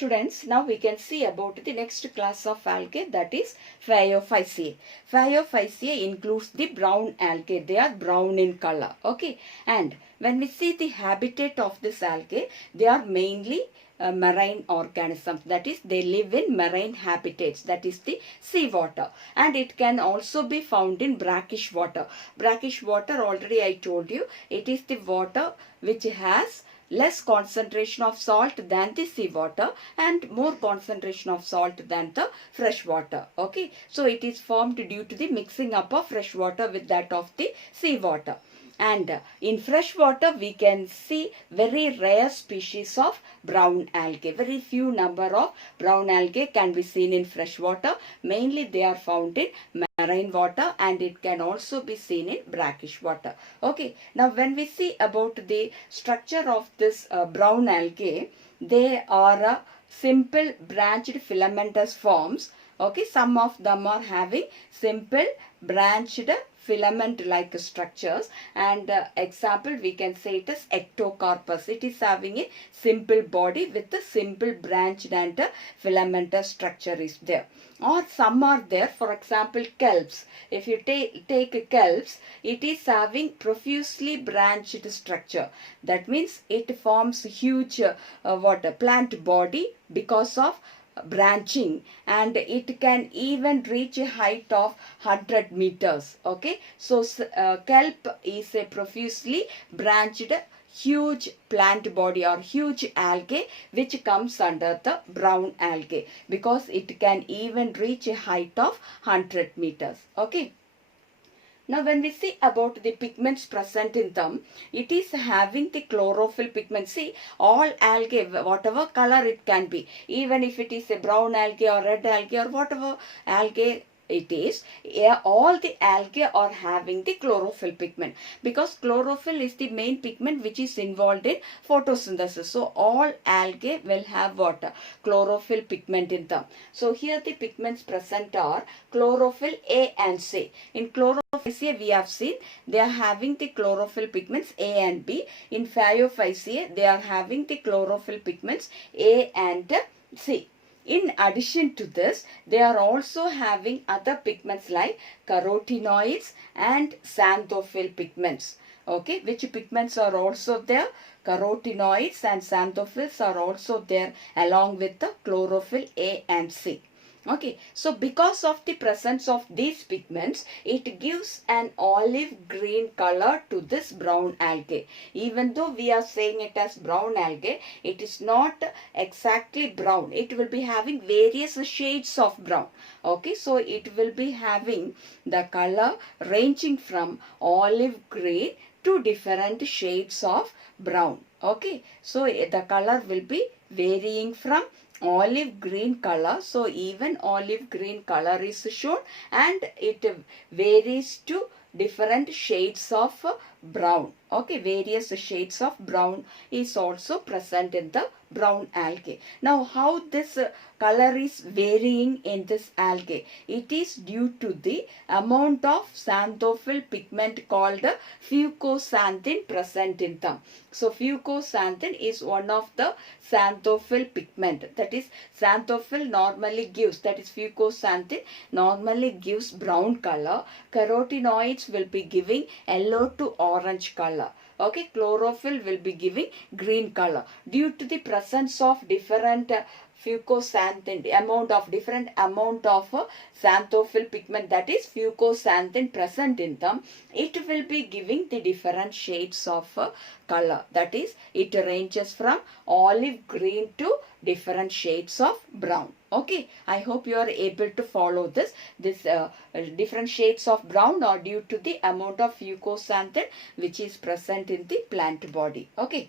Students, now we can see about the next class of algae, that is Phaeophyceae. Phaeophyceae includes the brown algae. They are brown in color. Okay. And when we see the habitat of this algae, they are mainly marine organisms, that is they live in marine habitats, that is the seawater, and it can also be found in brackish water. Brackish water, already I told you, it is the water which has less concentration of salt than the seawater and more concentration of salt than the fresh water. Okay, so it is formed due to the mixing up of fresh water with that of the seawater. And in fresh water, we can see very rare species of brown algae. Very few number of brown algae can be seen in fresh water. Mainly they are found in marine water, and it can also be seen in brackish water. Okay, now when we see about the structure of this brown algae, they are simple branched filamentous forms. Okay, some of them are having simple branched filament like structures, and example we can say it is ectocarpus. It is having a simple body with a simple branched and filamentous structure is there. Or some are there, for example kelps. If you take kelps, it is having profusely branched structure. That means it forms huge plant body because of branching, and it can even reach a height of 100 meters. Okay, so kelp is a profusely branched huge plant body or huge algae which comes under the brown algae because it can even reach a height of 100 meters. Okay. Now when we see about the pigments present in them, it is having the chlorophyll pigment. See, all algae, whatever color it can be, even if it is a brown algae or red algae or whatever algae it is, all the algae are having the chlorophyll pigment because chlorophyll is the main pigment which is involved in photosynthesis. So all algae will have what? Chlorophyll pigment in them. So here the pigments present are chlorophyll A and C. In Chlorophyceae we have seen they are having the chlorophyll pigments A and B. In Phaeophyceae they are having the chlorophyll pigments A and C. In addition to this, they are also having other pigments like carotenoids and xanthophyll pigments. Okay, which pigments are also there? Carotenoids and xanthophylls are also there along with the chlorophyll A and C. Okay, so because of the presence of these pigments, it gives an olive green color to this brown algae. Even though we are saying it as brown algae, it is not exactly brown. It will be having various shades of brown. Okay, so it will be having the color ranging from olive green to different shades of brown. Okay, so the color will be varying from olive green color. So even olive green color is shown, and it varies to different shades of brown. Okay, various shades of brown is also present in the brown algae. Now how this color is varying in this algae? It is due to the amount of xanthophyll pigment called fucoxanthin present in them. So fucoxanthin is one of the xanthophyll pigment. That is, xanthophyll normally gives, that is fucoxanthin normally gives brown color. Carotenoids will be giving yellow to orange color. Okay, chlorophyll will be giving green color. Due to the presence of different fucoxanthin, different amount of xanthophyll pigment, that is fucoxanthin present in them, it will be giving the different shades of color. That is, it ranges from olive green to different shades of brown. Okay, I hope you are able to follow this. Different shades of brown are due to the amount of fucoxanthin which is present in the plant body. Okay.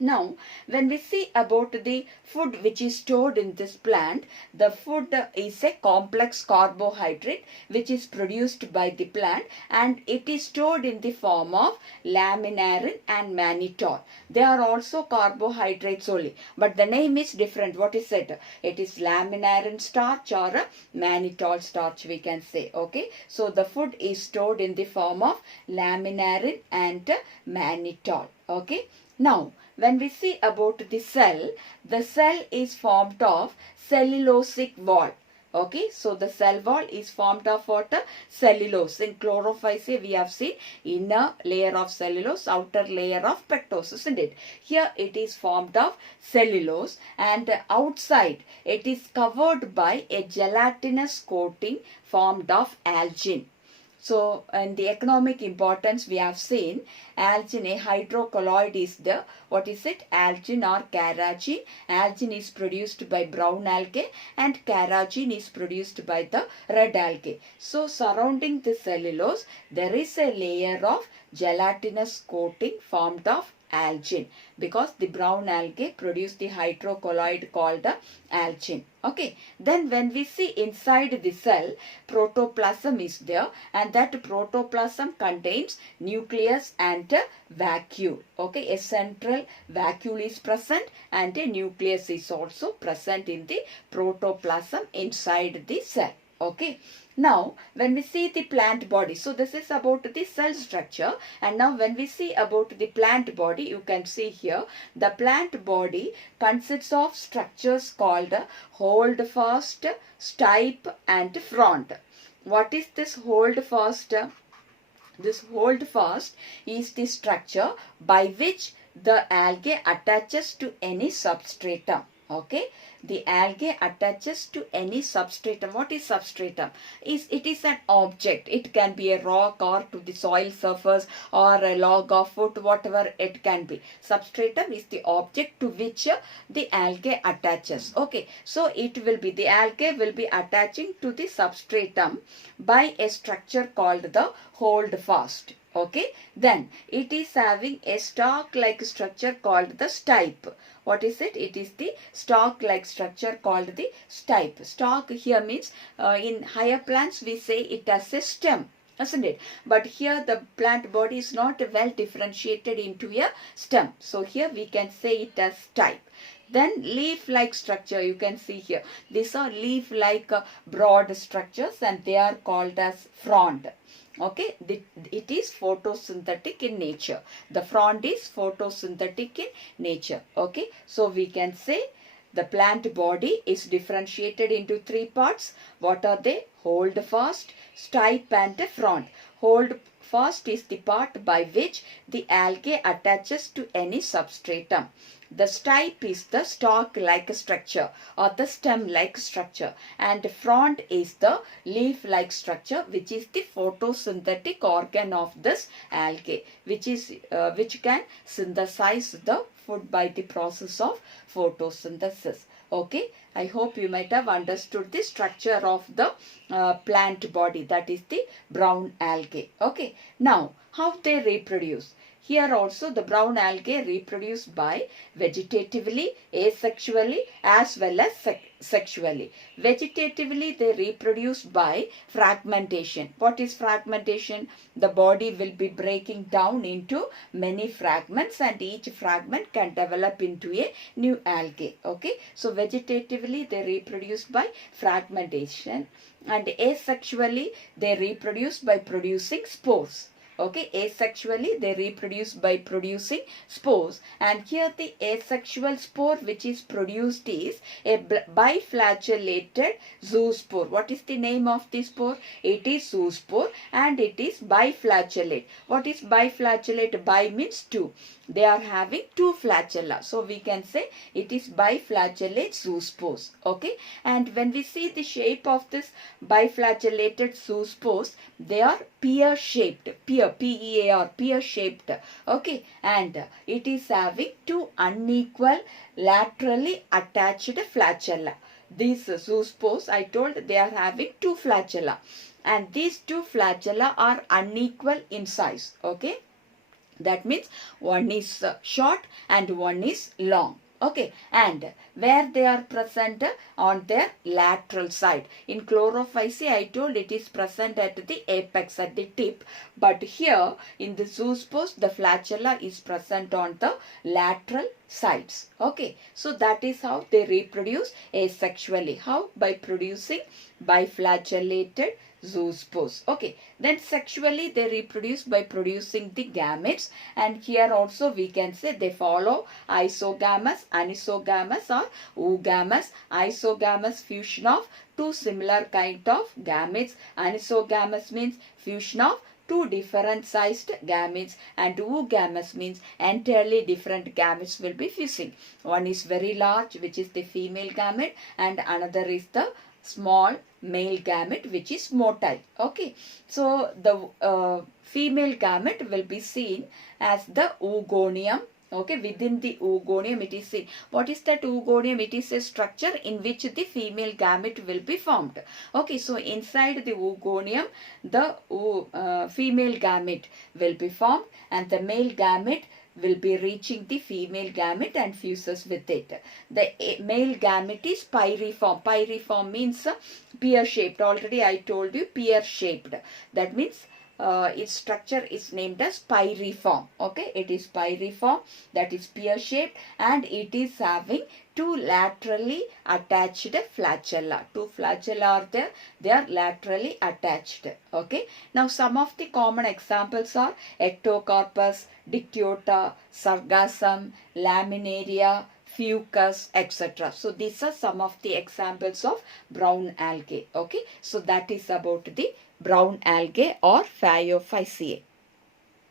Now, when we see about the food which is stored in this plant, the food is a complex carbohydrate which is produced by the plant, and it is stored in the form of laminarin and mannitol. They are also carbohydrates only, but the name is different. What is it? It is laminarin starch or mannitol starch, we can say. Okay, so the food is stored in the form of laminarin and mannitol. Okay. Now, when we see about the cell is formed of cellulosic wall. Okay, so the cell wall is formed of what? Cellulose. In chlorophyce we have seen inner layer of cellulose, outer layer of pectose, isn't it? Here it is formed of cellulose, and outside it is covered by a gelatinous coating formed of algin. So, and the economic importance we have seen, algin, a hydrocolloid is the, what is it? Algin or carrageen. Algin is produced by brown algae and carrageen is produced by the red algae. So, surrounding the cellulose, there is a layer of gelatinous coating formed of algin, because the brown algae produce the hydrocolloid called the algin. Okay, then when we see inside the cell, protoplasm is there, and that protoplasm contains nucleus and a vacuole. Okay, a central vacuole is present and a nucleus is also present in the protoplasm inside the cell. Okay. Now, when we see the plant body, so this is about the cell structure, and now when we see about the plant body, you can see here, the plant body consists of structures called holdfast, stipe and frond. What is this holdfast? This holdfast is the structure by which the algae attaches to any substratum. Okay, the algae attaches to any substratum. What is substratum? It is an object. It can be a rock or to the soil surface or a log of wood, whatever it can be. Substratum is the object to which the algae attaches. Okay, so it will be, the algae will be attaching to the substratum by a structure called the holdfast. Okay, then it is having a stalk-like structure called the stipe. What is it? It is the stalk-like structure called the stipe. Stalk here means in higher plants we say it as a stem, isn't it? But here the plant body is not well differentiated into a stem. So here we can say it as stipe. Then leaf-like structure, you can see here. These are leaf-like broad structures and they are called as frond. Okay, it is photosynthetic in nature. The frond is photosynthetic in nature. Okay, so we can say the plant body is differentiated into three parts. What are they? Holdfast, stipe and frond. Holdfast is the part by which the algae attaches to any substratum. The stipe is the stalk-like structure or the stem-like structure, and frond is the leaf-like structure, which is the photosynthetic organ of this algae, which can synthesize the food by the process of photosynthesis. Okay, I hope you might have understood the structure of the plant body, that is the brown algae. Okay, now how they reproduce? Here also the brown algae reproduce by vegetatively, asexually as well as sexually. Vegetatively they reproduce by fragmentation. What is fragmentation? The body will be breaking down into many fragments and each fragment can develop into a new algae. Okay, so vegetatively they reproduce by fragmentation, and asexually they reproduce by producing spores. Okay, asexually they reproduce by producing spores, and here the asexual spore which is produced is a biflagellated zoospore. What is the name of the spore? It is zoospore and it is biflagellate. What is biflagellate? Bi means two. They are having two flagella. So we can say it is biflagellate zoospores. Okay, and when we see the shape of this biflagellated zoospores, they are pear shaped. Pear, P-E-A-R, pear shaped. Okay, and it is having two unequal laterally attached flagella. These zoospores, I told they are having two flagella, and these two flagella are unequal in size. Okay, that means one is short and one is long. Okay, and where they are present? On their lateral side. In chlorophyce, I told it is present at the apex, at the tip. But here in the zoospores, the flagella is present on the lateral sides. Okay, so that is how they reproduce asexually. How? By producing biflagellated zoospores. Okay, then sexually they reproduce by producing the gametes, and here also we can say they follow isogamous, anisogamous or oogamous. Isogamous, fusion of two similar kind of gametes. Anisogamous means fusion of two different sized gametes, and oogamous means entirely different gametes will be fusing. One is very large, which is the female gamete, and another is the small male gamete, which is motile. Okay, so the female gamete will be seen as the oogonium. Okay, within the oogonium it is seen. What is that oogonium? It is a structure in which the female gamete will be formed. Okay, so inside the oogonium, the female gamete will be formed, and the male gamete will be reaching the female gamete and fuses with it. The male gamete is pyriform. Pyriform means pear-shaped. Already I told you, pear-shaped. That means its structure is named as pyriform. Okay, it is pyriform, that is pear-shaped, and it is having two laterally attached flagella. Two flagella are there, they are laterally attached. Okay, now some of the common examples are ectocarpus, dictyota, sargassum, laminaria, fucus, etc. So these are some of the examples of brown algae. Okay, so that is about the brown algae or Phaeophyceae.